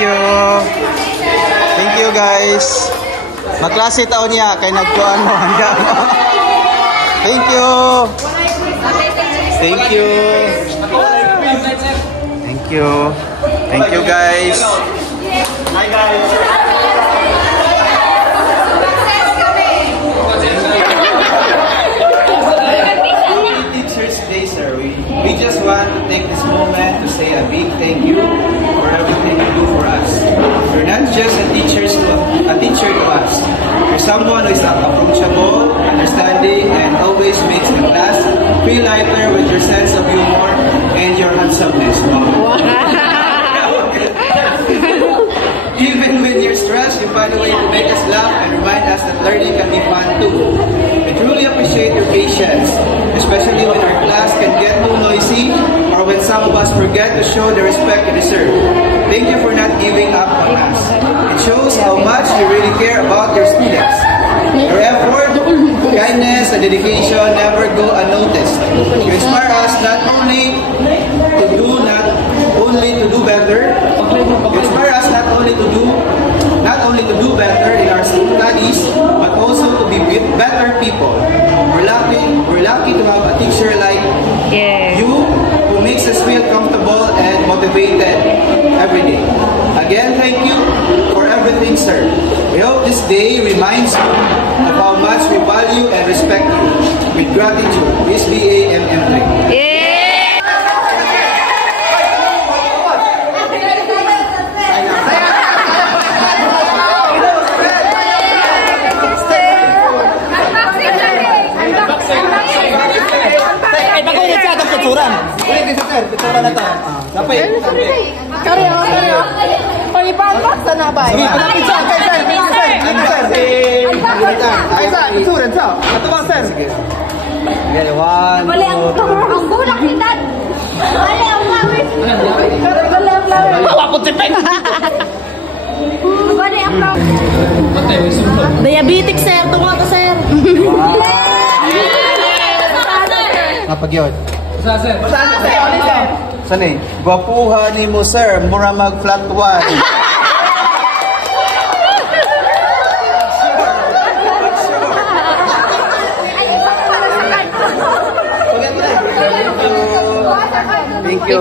you. Thank you guys. Maklase taon niya kay nagkuan mo hanggang. Thank you. Thank you. Thank you. Thank you guys. Hi guys. We just want to take this moment to say a big thank you for everything you do for us. You're not just a teacher to us. You're someone who is approachable, understanding, and always makes the class feel lighter with your sense of humor and your handsomeness. Even when you're stressed, you find a way to make us laugh and remind us that learning can be fun too. We truly appreciate your patience, especially when our class can get too noisy or when some of us forget to show the respect you deserve. Thank you for not giving up on us. It shows how much you really care about your students. Your effort, kindness, and dedication never go unnoticed. You inspire us not only to do better. You inspire us not only to do better in our studies, but also to be better people. We're lucky to have a teacher like you who makes us feel comfortable and motivated every day. Again, thank you for everything, sir. We hope this day reminds you of how much we value and respect you. With gratitude, Miss BA MM3. Picturan na to. Kapay. Karyo. Pag-ipampak sa nabay. Picture, picturan, sir. Ito ba, sir? Okay, 1, 2, 3. Ang bulak ni Dad. Wala ang lawit. Wapot si Pen. Wala ang lawit. Diabetic, sir. Tunga ko, sir. Kapag yun. Saan, sir? Saan eh? Gwapuha ni mo, sir. Mura mag-flat one. Thank you.